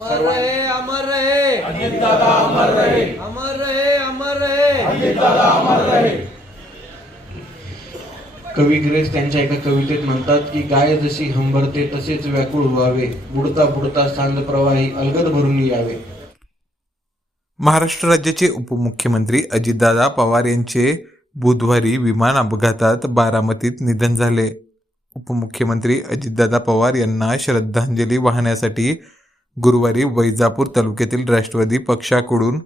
अमर रहे अमर रहे अजितदादा अमर रहे अमर रहे अमर रहे अजितदादा अमर रहे कवी ग्रेस त्यांच्या एका कवितेत म्हणतात की गाय जशी हंबरते तसेच व्याकुळ व्हावे. बुडता बुडता सांद प्रवाही अलगद भरून यावे. महाराष्ट्र राज्याचे उपमुख्यमंत्री अजितदादा पवार यांचे बुधवारी विमान अपघातात बारामतीत निधन झाले. उपमुख्यमंत्री अजितदादा पवार यांना श्रद्धांजली वाहण्यासाठी गुरुवारी वैजापूर तालुक्यातील राष्ट्रवादी पक्षाकडून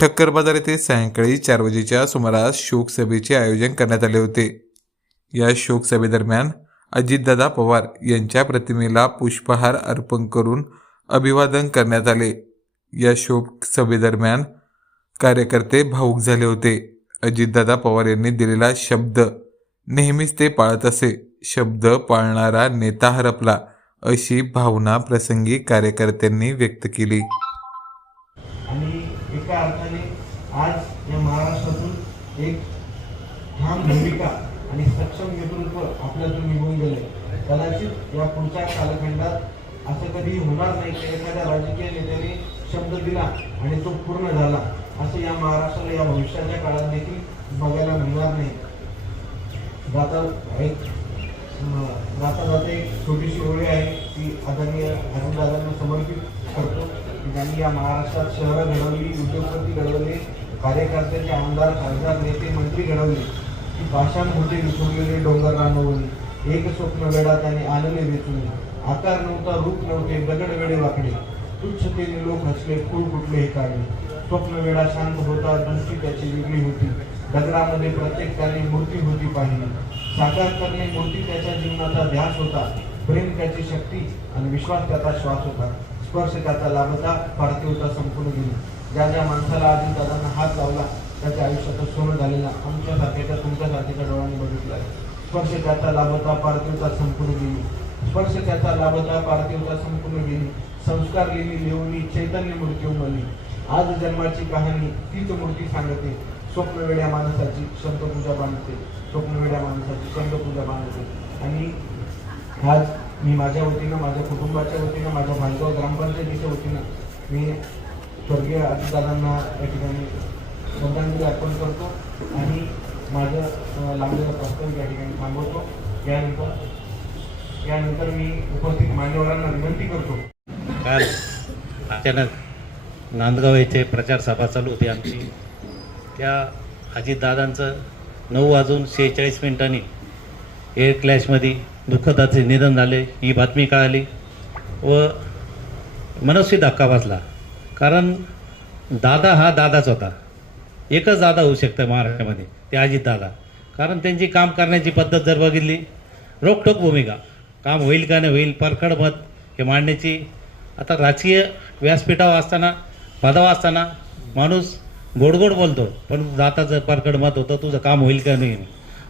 ठक्कर बाजार येथे सायंकाळी चार वाजेच्या सुमारास शोकसभेचे आयोजन करण्यात आले होते. या शोकसभेदरम्यान अजितदादा पवार यांच्या प्रतिमेला पुष्पहार अर्पण करून अभिवादन करण्यात आले. या शोक सभेदरम्यान कार्यकर्ते भाऊक झाले होते. अजितदादा पवार यांनी दिलेला शब्द नेहमीच ते पाळत असे. शब्द पाळणारा नेता हरपला. अशी भावना प्रसंगी कार्यकर्त्यांनी व्यक्त केली. आणि एका अर्थाने आज या महाराष्ट्रातून एक ठाम भूमिका आणि सक्षम नेतृत्व आपल्यातून निघून गेले कदाचित या पुढच्या कालखंडात असं कधी होणार नाही की एखाद्या राजकीय नेत्याने शब्द दिला आणि तो पूर्ण झाला असं या महाराष्ट्राला या भविष्याच्या काळात देखील बघायला मिळणार नाही. जाता एक जाता जाता एक छोटीशी ओळी आहे ती आदरणीय अरुणदादांना समर्पित करतो त्यांनी ज्यांनी या महाराष्ट्रात शहरं घडवली उद्योगपती घडवले कार्यकर्त्याचे आमदार खासदार नेते मंत्री घडवले. की भाषांभूते विसरलेले डोंगर रानवली. एक स्वप्न वेळा त्याने आणले वेचून आकार नव्हता रूप नव्हते दगड वेळे वाकडे. तुच्छतेने लोक हसले फूल फुटले हे काढले. स्वप्न वेळा शांत होता दृष्टी त्याची वेगळी होती. दगडामध्ये प्रत्येक त्याने मूर्ती होती पाहिली. साकार करणे मूर्ती त्याच्या जीवनाचा ध्यास होता. प्रेम त्याची शक्ती आणि विश्वास त्याचा श्वास होता. स्पर्श त्याचा लाभता पार्थिवता संपूर्ण गेली. ज्या ज्या माणसाला आधी दादांना हात लावला त्याच्या आयुष्यात सोनं झालेला आमच्या सारख्याच्या तुमच्या सारख्याच्या डोळ्यांनी बघितला. स्पर्श त्याचा लाभता पार्थिवता संपूर्ण गेली. स्पर्श त्याचा लाभता पार्थिवता संपूर्ण गेली. संस्कार लिहिली लिहून चैतन्य मूर्ती उमलली. आज जन्माची कहाणी तीच मूर्ती सांगते. स्वप्नवेड्या माणसाची शब्दपूजा बांधते स्वप्नवेड्या माणसाची शब्दपूजा बांधते. आणि आज मी माझ्या वतीनं माझ्या कुटुंबाच्या वतीनं माझ्या भांडगाव ग्रामपंचायतीच्या वतीनं मी स्वर्गीय अजितदादांना या ठिकाणी श्रद्धांजली अर्पण करतो आणि माझं अं, लांबलेलं प्रस्ताव या ठिकाणी थांबवतो. यानंतर यानंतर मी उपस्थित मान्यवरांना विनंती करतो. काल अचानक नांदगाव येथे प्रचार सभा चालू होती आमची. त्या अजितदादांचं नऊ वाजून शेहेचाळीस मिनिटांनी एअर क्लॅशमध्ये दुःखदाचे निधन झाले. ही बातमी कळाली व मनस्वी धक्का बसला. कारण दादा हा दादाच होता. एकच दादा होऊ शकतं महाराष्ट्रामध्ये ते अजितदादा कारण त्यांची काम करण्याची पद्धत जर बघितली रोखटोक भूमिका. काम होईल का नाही होईल परखड मत हे मांडण्याची. आता राजकीय व्यासपीठावर असताना पदावर असताना माणूस गोडगोड बोलतो. पण जाताचं परकड मत होतं तुझं काम होईल का नाही?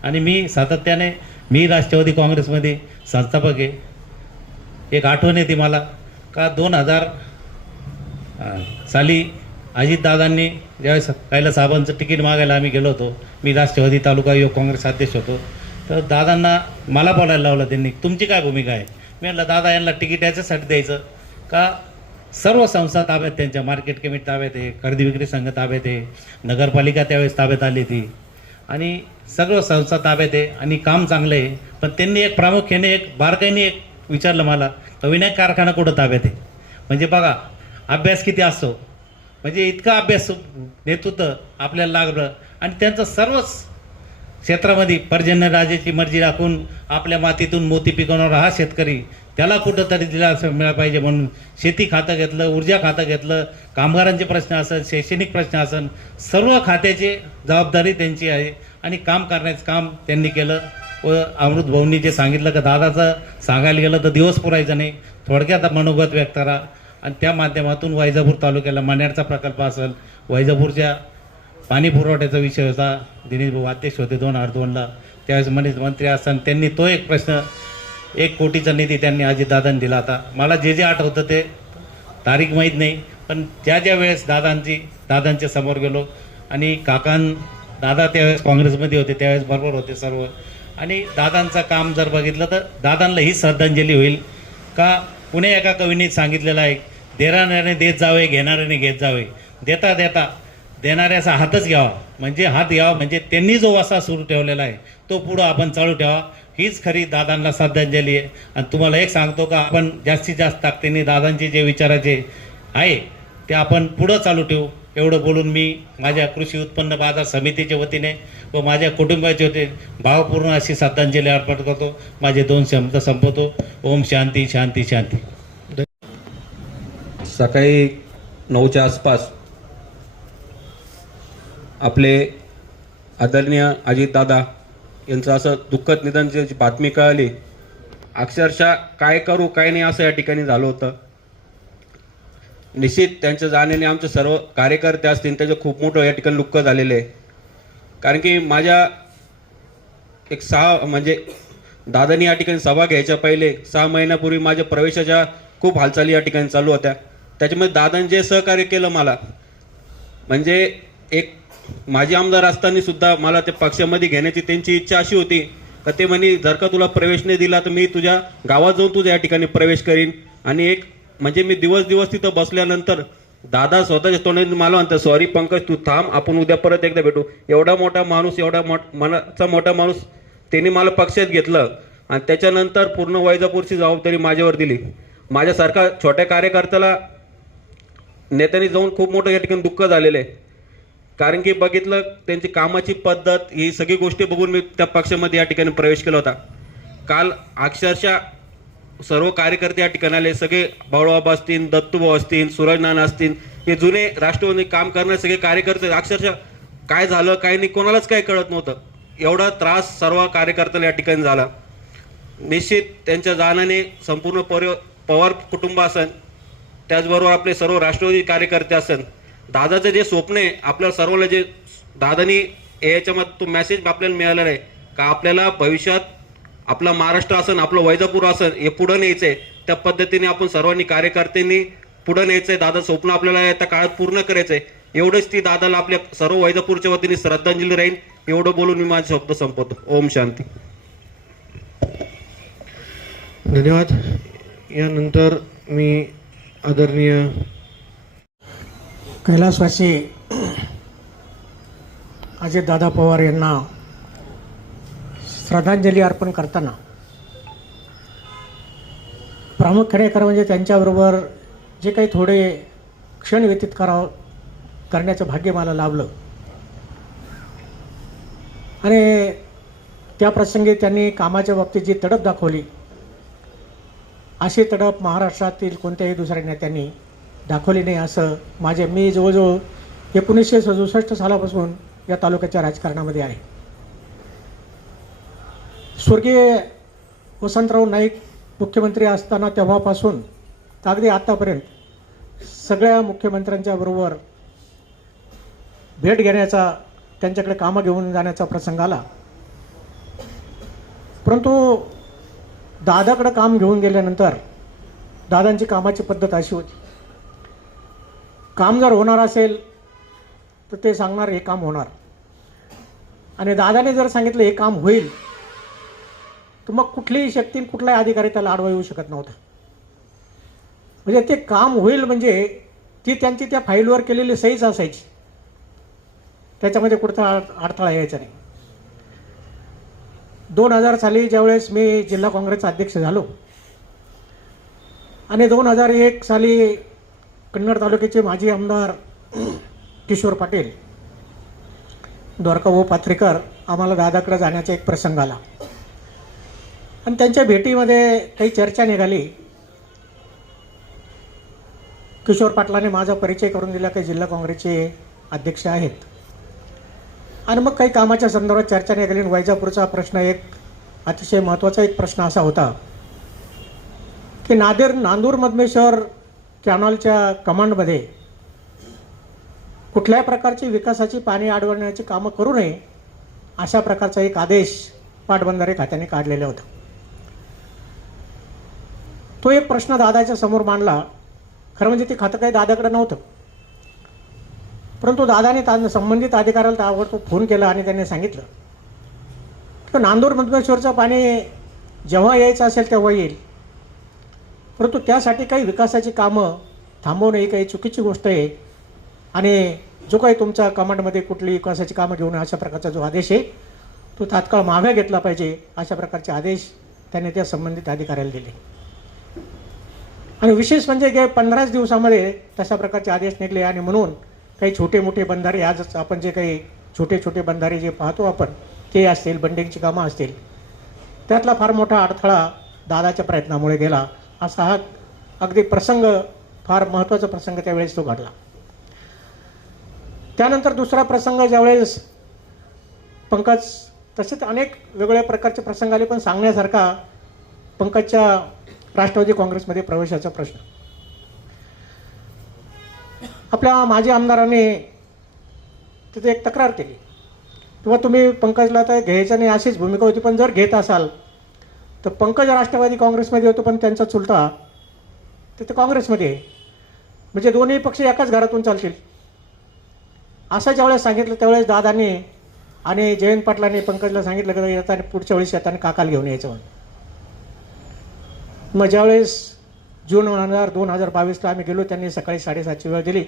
आणि मी सातत्याने मी राष्ट्रवादी काँग्रेसमध्ये संस्थापक आहे. एक आठवण येते मला का दोन हजार साली अजितदादांनी ज्यावेळेस कायला साहेबांचं तिकीट मागायला आम्ही गेलो होतो मी राष्ट्रवादी तालुका युवक काँग्रेस अध्यक्ष होतो तर दादांना मला बोलायला लावलं त्यांनी तुमची काय भूमिका आहे? मी म्हटलं दादा यांना तिकीट याच्यासाठी द्यायचं का सर्व संस्था ताब्यात त्यांच्या मार्केट कमिटी ताब्यात आहे खरेदी विक्री संघ ताब्यात आहे नगरपालिका त्यावेळेस ताब्यात आली ती आणि सर्व संस्था ताब्यात आहे आणि काम चांगलं आहे. पण त्यांनी एक प्रामुख्याने एक बारकाईने एक विचारलं मला का विनायक कारखाना कुठं ताब्यात आहे? म्हणजे बघा अभ्यास किती असतो? म्हणजे इतका अभ्यास नेतृत्व आपल्याला लागलं. आणि त्यांचं सर्वच क्षेत्रामध्ये पर्जन्य राजाची मर्जी राखून आपल्या मातीतून मोती पिकवणारा हा शेतकरी त्याला कुठंतरी दिलासा असं पाहिजे म्हणून शेती खातं घेतलं ऊर्जा खातं घेतलं कामगारांचे प्रश्न असेल शैक्षणिक प्रश्न असेल सर्व खात्याची जबाबदारी त्यांची आहे. आणि काम करण्याचं काम त्यांनी केलं. व अमृत भाऊंनी जे सांगितलं का दादाचं सांगायला गेलं तर दिवस पुरायचं नाही. थोडक्यात मनोगत व्यक्त करा. आणि त्या माध्यमातून वैजापूर तालुक्याला मान्याडचा प्रकल्प असेल वैजापूरच्या पाणी पुरवठ्याचा विषय होता. दिनेश भाऊ अध्यक्ष होते दोन हजार दोनला. त्यावेळेस मनीष मंत्री असताना त्यांनी तो एक प्रश्न एक कोटीचा निधी त्यांनी अजितदादांनी दिला होता. मला जे जे आठवतं ते तारीख माहीत नाही पण ज्या ज्या वेळेस दादांची दादांच्या समोर गेलो आणि काकां दादा त्यावेळेस काँग्रेसमध्ये होते त्यावेळेस बरोबर होते सर्व. आणि दादांचं काम जर बघितलं तर दादांना ही श्रद्धांजली होईल का? पुणे एका कवीने सांगितलेलं आहे देणाऱ्याने देत जावे घेणाऱ्याने घेत जावे. देता देता. देणाऱ्याचा हातच घ्यावा. म्हणजे हात घ्यावा म्हणजे त्यांनी जो वसा सुरू ठेवलेला आहे तो पुढं आपण चालू ठेवा. हीच खरी दादांना श्रद्धांजली आहे. आणि तुम्हाला एक सांगतो का आपण जास्तीत जास्त ताकदीने दादांचे जे विचाराचे आहे ते आपण पुढं चालू ठेवू. एवढं बोलून मी माझ्या कृषी उत्पन्न बाजार समितीच्या वतीने व माझ्या कुटुंबाच्या वतीने भावपूर्ण अशी श्रद्धांजली अर्पण करतो. माझे दोन शब्द संपवतो. ओम शांती शांती शांती. सकाळी नऊच्या आसपास आपले आदरणीय अजितदादा यांचं असं दुःखद निधनची जे बातमी कळाली अक्षरशः काय करू काय नाही असं या ठिकाणी झालं होतं. निश्चित त्यांच्या जाण्याने आमचे सर्व कार्यकर्ते असतील त्याचं खूप मोठं या ठिकाणी दुःख झालेलं आहे. कारण की माझ्या एक सहा म्हणजे दादानी या ठिकाणी सभा घ्यायच्या पहिले सहा महिन्यापूर्वी माझ्या प्रवेशाच्या खूप हालचाली या ठिकाणी चालू होत्या. त्याच्यामध्ये दादांनी जे सहकार्य केलं मला म्हणजे एक माजी आमदार असताना सुद्धा मला ते पक्षामध्ये घेण्याची त्यांची इच्छा अशी होती. का ते म्हणे जर का तुला प्रवेश नाही दिला तर मी तुझ्या गावात जाऊन तुझ्या या ठिकाणी प्रवेश करीन. आणि एक म्हणजे मी दिवस दिवस तिथं बसल्यानंतर दादा स्वतःच्या तोंडाने मला म्हणतात सॉरी पंकज तू थांब आपण उद्या परत एकदा भेटू. एवढा मोठा माणूस एवढा मोठ मनाचा मोठा माणूस त्यांनी मला पक्षात घेतलं. आणि त्याच्यानंतर पूर्ण वैजापूरची जबाबदारी माझ्यावर दिली. माझ्यासारखा छोट्या कार्यकर्त्याला नेत्यांनी जाऊन खूप मोठं या ठिकाणी दुःख झालेलं आहे. कारण की बघितलं त्यांची कामाची पद्धत ही सगळी गोष्टी बघून मी त्या पक्षामध्ये या ठिकाणी प्रवेश केला होता. काल अक्षरशः सर्व कार्यकर्ते या ठिकाणी आले सगळे भाऊबाबा असतील दत्तूभाऊ असतील सूरज नाना असतील हे जुने राष्ट्रवादी काम करणारे सगळे कार्यकर्ते अक्षरशः काय झालं काय नाही कोणालाच काही कळत नव्हतं. एवढा त्रास सर्व कार्यकर्त्याला या ठिकाणी झाला. निश्चित त्यांच्या जाण्याने संपूर्ण पर पवार कुटुंब असन त्याचबरोबर आपले सर्व राष्ट्रवादी कार्यकर्ते असन दादाचं जे स्वप्न आहे आपल्या सर्वांना जे दादानी याच्यामध्ये तो मेसेज आपल्याला मिळालेला आहे का आपल्याला भविष्यात आपला महाराष्ट्र असन आपलं वैजापूर असन हे पुढं न्यायचं आहे त्या पद्धतीने आपण सर्वांनी कार्यकर्त्यांनी पुढं न्यायचं आहे दादा स्वप्न आपल्याला त्या काळात पूर्ण करायचं आहे एवढंच ती दादाला आपल्या सर्व वैजापूरच्या वतीने श्रद्धांजली राहील एवढं बोलून मी माझे शब्द संपवतो. ओम शांती. धन्यवाद. यानंतर मी आदरणीय कैलासवासी अजितदादा पवार यांना श्रद्धांजली अर्पण करताना प्रामुख्याने खरं म्हणजे त्यांच्याबरोबर जे काही थोडे क्षण व्यतीत करावं करण्याचं भाग्य मला लाभलं. आणि त्या प्रसंगी त्यांनी कामाच्या बाबतीत जी तडप दाखवली अशी तडप महाराष्ट्रातील कोणत्याही दुसऱ्या नेत्यांनी दाखवली नाही असं माझे मी जवळजवळ एकोणीसशे सदुसष्ट सालापासून या तालुक्याच्या राजकारणामध्ये आहे. स्वर्गीय वसंतराव नाईक मुख्यमंत्री असताना तेव्हापासून अगदी आत्तापर्यंत सगळ्या मुख्यमंत्र्यांच्या बरोबर भेट घेण्याचा त्यांच्याकडे कामं घेऊन जाण्याचा प्रसंग आला. परंतु दादाकडं काम घेऊन गेल्यानंतर दादांची कामाची पद्धत अशी होती. काम जर होणार असेल तर ते सांगणार हे काम होणार. आणि दादाने जर सांगितलं हे काम होईल तर मग कुठलीही शक्ती कुठलाही अधिकारी त्याला आडवा येऊ शकत नव्हता. म्हणजे ते काम होईल म्हणजे ती त्यांची त्या फाईलवर केलेली सहीच असायची. त्याच्यामध्ये कुठचा अडथळा यायचा नाही. दोन हजार साली ज्यावेळेस मी जिल्हा काँग्रेसचा अध्यक्ष झालो आणि दोन हजार एक साली कन्नड तालुक्याचे माजी आमदार किशोर पाटील द्वारका व पात्रेकर आम्हाला दादाकडे जाण्याचा एक प्रसंग आला. आणि त्यांच्या भेटीमध्ये काही चर्चा निघाली. किशोर पाटलाने माझा परिचय करून दिला काही जिल्हा काँग्रेसचे अध्यक्ष आहेत. आणि मग काही कामाच्या संदर्भात चर्चा निघाली आणि वैजापूरचा प्रश्न एक अतिशय महत्त्वाचा एक प्रश्न असा होता की नादेर नांदूर मधमेश्वर कॅनॉलच्या कमांडमध्ये कुठल्याही प्रकारची विकासाची पाणी अडवण्याची कामं करू नये अशा प्रकारचा एक आदेश पाटबंधारे खात्याने काढलेला होता. तो एक प्रश्न दादाच्या समोर मांडला. खरं म्हणजे ते खातं काही दादाकडे नव्हतं. परंतु दादाने ता संबंधित अधिकाऱ्याला ताबडतोब फोन केला आणि त्यांनी सांगितलं की नांदूर मधमेश्वरचं पाणी जेव्हा यायचं असेल तेव्हा येईल. परंतु त्यासाठी काही विकासाची कामं थांबवणं ही काही चुकीची गोष्ट आहे. आणि जो काही तुमच्या कमांडमध्ये कुठली विकासाची कामं घेऊन अशा प्रकारचा जो आदेश आहे तो तात्काळ मागे घेतला पाहिजे अशा प्रकारचे आदेश त्याने त्या संबंधित अधिकाऱ्याला दिले. आणि विशेष म्हणजे गे पंधराच दिवसामध्ये तशा प्रकारचे आदेश निघले आणि म्हणून काही छोटे मोठे बंधारे आजच आपण जे काही छोटे छोटे बंधारे जे पाहतो आपण ते असतील बंडिंगची कामं असतील त्यातला फार मोठा अडथळा दादाच्या प्रयत्नामुळे गेला. असा हा अगदी प्रसंग फार महत्त्वाचा प्रसंग त्यावेळेस तो घडला. त्यानंतर दुसरा प्रसंग ज्यावेळेस पंकज तसेच अनेक वेगवेगळ्या प्रकारचे प्रसंग आले पण सांगण्यासारखा पंकजच्या राष्ट्रवादी काँग्रेसमध्ये प्रवेशाचा प्रश्न. आपल्या माजी आमदारांनी तिथे एक तक्रार केली. किंवा तुम्ही पंकजला तर घ्यायचं नाही अशीच भूमिका होती पण जर घेत असाल तर पंकज राष्ट्रवादी काँग्रेसमध्ये होतो पण त्यांचा चुलता तिथे काँग्रेसमध्ये आहे. म्हणजे दोन्ही पक्ष एकाच घरातून चालतील. असं ज्यावेळेस सांगितलं त्यावेळेस दादाने आणि जयंत पाटलांनी पंकजला सांगितलं की येताना पुढच्या वेळेस येताना काकाला घेऊन यायचं म्हणून. मग ज्यावेळेस जून हजार दोन हजार बावीसला आम्ही गेलो त्यांनी सकाळी साडेसातची वेळ दिली.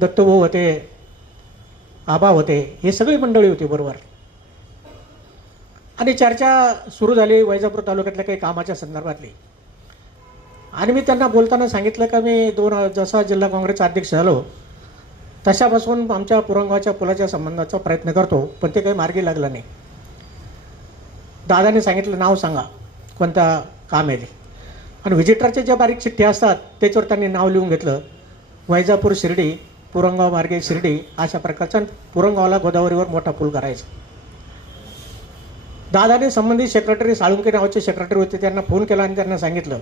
दत्तभाऊ होते आबा होते हे सगळी मंडळी होती बरोबर. आणि चर्चा सुरू झाली वैजापूर तालुक्यातल्या काही कामाच्या संदर्भातली. आणि मी त्यांना बोलताना सांगितलं का मी दोन जसा जिल्हा काँग्रेसचा अध्यक्ष झालो तशापासून आमच्या पुरंगाच्या पुलाच्या संबंधाचा प्रयत्न करतो पण ते काही मार्गी लागलं नाही. दादाने सांगितलं नाव सांगा कोणता काम आहे ते. आणि व्हिजिटरचे ज्या बारीक चिठ्ठ्या असतात त्याच्यावर त्यांनी नाव लिहून घेतलं वैजापूर शिर्डी पुरंगाव मार्गे शिर्डी अशा प्रकारचा पुरंगावला गोदावरीवर मोठा पूल करायचा. दादाने संबंधित सेक्रेटरी साळुंके नावाचे सेक्रेटरी होते त्यांना फोन केला आणि त्यांना सांगितलं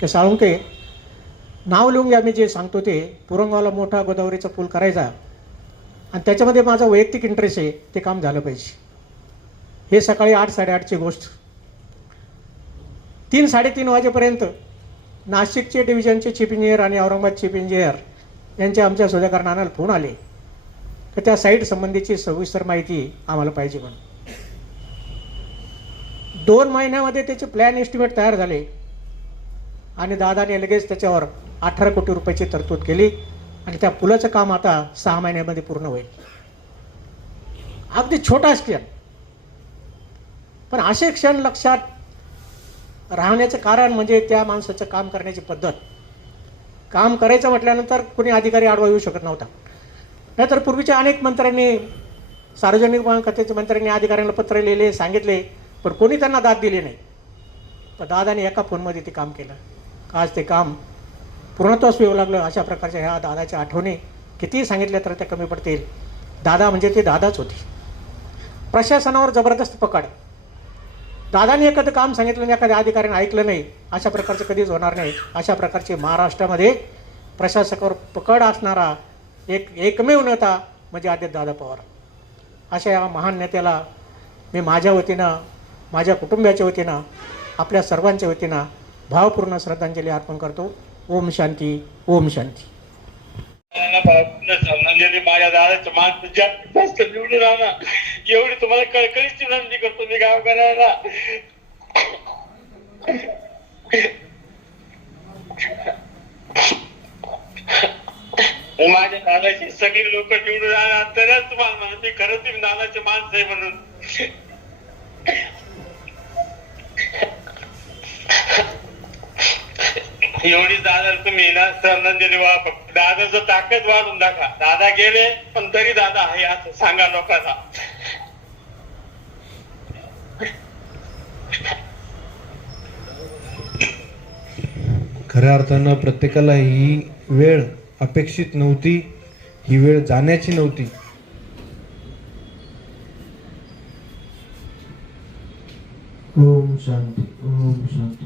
की साळुंके नाव लिहून घ्या मी जे सांगतो ते. पुरंगावला मोठा गोदावरीचा पूल करायचा आणि त्याच्यामध्ये माझा वैयक्तिक इंटरेस्ट आहे ते काम झालं पाहिजे. हे सकाळी आठ साडेआठची गोष्ट. तीन साडेतीन वाजेपर्यंत नाशिकचे डिव्हिजनचे चीफ इंजिनियर आणि औरंगाबाद चीफ इंजिनियर यांचे आमच्या सुधाकर नानाला फोन आले. तर त्या साईट संबंधीची सविस्तर माहिती आम्हाला पाहिजे म्हणून. दोन महिन्यामध्ये त्याचे प्लॅन एस्टिमेट तयार झाले. आणि दादाने लगेच त्याच्यावर अठरा कोटी रुपयाची तरतूद केली आणि त्या पुलाचं काम आता सहा महिन्यामध्ये पूर्ण होईल. अगदी छोटा क्षण पण असे क्षण लक्षात राहण्याचं कारण म्हणजे त्या माणसाचं काम करण्याची पद्धत. काम करायचं म्हटल्यानंतर कोणी अधिकारी आडवा येऊ शकत नव्हता. नाहीतर पूर्वीच्या अनेक मंत्र्यांनी सार्वजनिक खात्याच्या मंत्र्यांनी अधिकाऱ्यांना पत्र लिहिले सांगितले पण कोणी त्यांना दाद दिली नाही. तर दादाने एका फोनमध्ये ते काम केलं. आज ते काम पूर्णत्वास येऊ लागलं. अशा प्रकारच्या ह्या दादाच्या आठवणी कितीही सांगितल्या तर त्या कमी पडतील. दादा म्हणजे ते दादाच होते. प्रशासनावर जबरदस्त पकड. दादाने एखादं काम सांगितलं आणि एखाद्या अधिकाऱ्याने ऐकलं नाही अशा प्रकारचं कधीच होणार नाही. अशा प्रकारचे महाराष्ट्रामध्ये प्रशासकावर पकड असणारा एक एकमेव नेता म्हणजे आदित्य दादा पवार. अशा या महान नेत्याला मी माझ्या वतीनं माझ्या कुटुंबियाच्या वतीनं आपल्या सर्वांच्या वतीनं भावपूर्ण श्रद्धांजली अर्पण करतो. ओम शांती ओम शांती. माझ्या दादाचं मान जास्तीत जास्त निवडून राहणार एवढी तुम्हाला कळकळीची विनंती करतो मी गाव करायला माझ्या दादाची सगळी लोक निवडून राहणार तरच तुम्हाला म्हणून मी खरंच दादाचे माणसं आहे म्हणून. एवढी दादा तुम्ही ना श्रद्धांजली वा दादाचं ताकद वाढून दाखवा. दादा गेले पण तरी दादा आहे असं सांगा लोकांना. खऱ्या अर्थानं प्रत्येकाला ही वेळ अपेक्षित नव्हती ही वेळ जाण्याची नव्हती. ओम शांती ओम शांती.